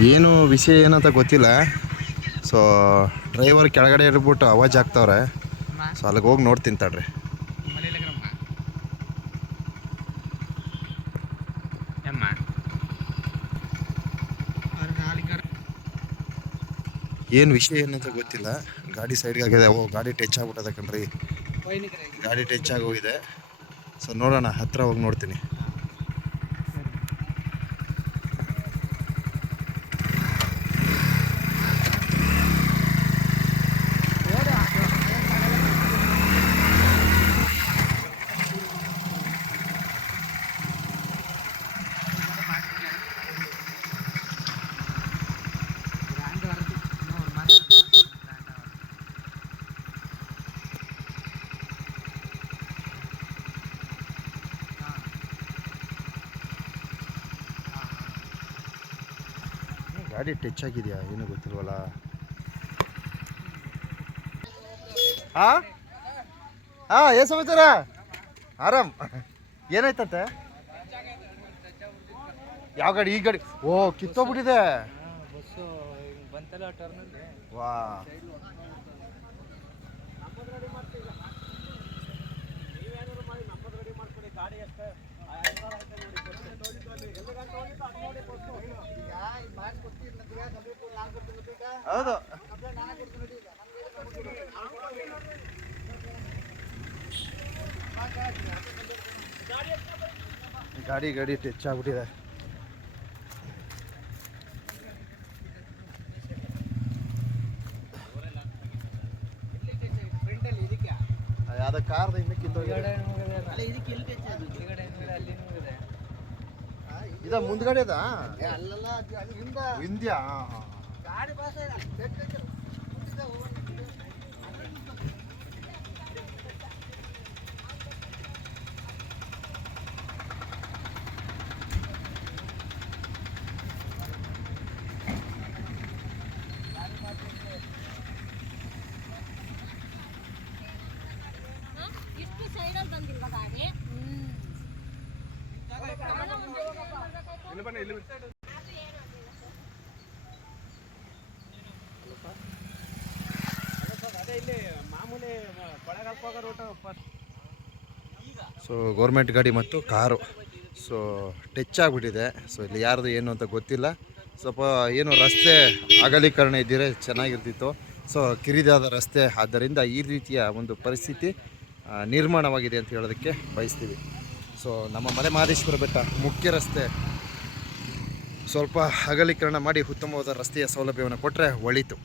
ಏನು ವಿಷಯ ಏನಂತ ಗೊತ್ತಿಲ್ಲ. ಸೊ ಡ್ರೈವರ್ ಕೆಳಗಡೆ ಇರ್ಬಿಟ್ಟು ಅವಾಜ್ ಆಗ್ತಾವ್ರೆ ಸೊ ಅಲ್ಲಿಗೆ ಹೋಗಿ ನೋಡ್ತೀನಿ ತಡ್ರಿ. ಏನು ವಿಷಯ ಏನಂತ ಗೊತ್ತಿಲ್ಲ. ಗಾಡಿ ಸೈಡ್ಗೆ ಆಗಿದೆ. ಓ ಗಾಡಿ ಟಚ್ ಆಗ್ಬಿಟ್ಟದೆ ಕಣ್ರಿ. ಗಾಡಿ ಟಚ್ ಆಗೋಗಿದೆ ಸೊ ನೋಡೋಣ. ಹತ್ತಿರ ಹೋಗಿ ನೋಡ್ತೀನಿ. ಗಾಡಿ ಟಚ್ ಆಗಿದೆಯಾ? ಏನು ಗೊತ್ತಿಲ್ವಲ್ಲ. ಹಾ ಹಾ ಏನು ಸಮಾಚಾರ? ಆರಾಮ್. ಏನಾಯ್ತಂತೆ? ಯಾವ ಗಾಡಿ? ಈ ಗಾಡಿ? ಓ ಕಿತ್ತೋಗ್ಬಿಟ್ಟಿದೆ. ವಾ. ಹೌದು. ಗಾಡಿ ಗಾಡಿ ಟಚ್ ಆಗ್ಬಿಟ್ಟಿದೆ ಯಾವ್ದೋ ಕಾರ್ದ ಇನ್ನು ಕಿತ್ತೋಗಿದೆ ಇದ. ಮುಂದ್ಗಡೆದಾ? ಹಿಂದ್ಯಾ? ಹಾಂ ಹಾಂ ಇಷ್ಟು ಸೈಡಲ್ಲಿ ಬಂದಿಲ್ವಾ ಗಾಡಿ? ಅದೇ ಸೊ ಗೌರ್ಮೆಂಟ್ ಗಾಡಿ ಮತ್ತು ಕಾರು. ಸೊ ಟಚ್ ಆಗಿಬಿಟ್ಟಿದೆ. ಸೊ ಇಲ್ಲಿ ಯಾರ್ದು ಏನು ಅಂತ ಗೊತ್ತಿಲ್ಲ. ಸ್ವಲ್ಪ ಏನು ರಸ್ತೆ ಅಗಲೀಕರಣ ಇದ್ದೀರ ಚೆನ್ನಾಗಿರ್ತಿತ್ತು. ಸೊ ಕಿರಿದಾದ ರಸ್ತೆ. ಆದ್ದರಿಂದ ಈ ರೀತಿಯ ಒಂದು ಪರಿಸ್ಥಿತಿ ನಿರ್ಮಾಣವಾಗಿದೆ ಅಂತ ಹೇಳೋದಕ್ಕೆ ಬಯಸ್ತೀವಿ. ಸೊ ನಮ್ಮ ಮಲೆ ಮಹದೇಶ್ವರ ಬೆಟ್ಟ ಮುಖ್ಯ ರಸ್ತೆ. ಸ್ವಲ್ಪ ಅಗಲೀಕರಣ ಮಾಡಿ ಉತ್ತಮವಾದ ರಸ್ತೆಯ ಸೌಲಭ್ಯವನ್ನು ಕೊಟ್ಟರೆ ಒಳಿತು.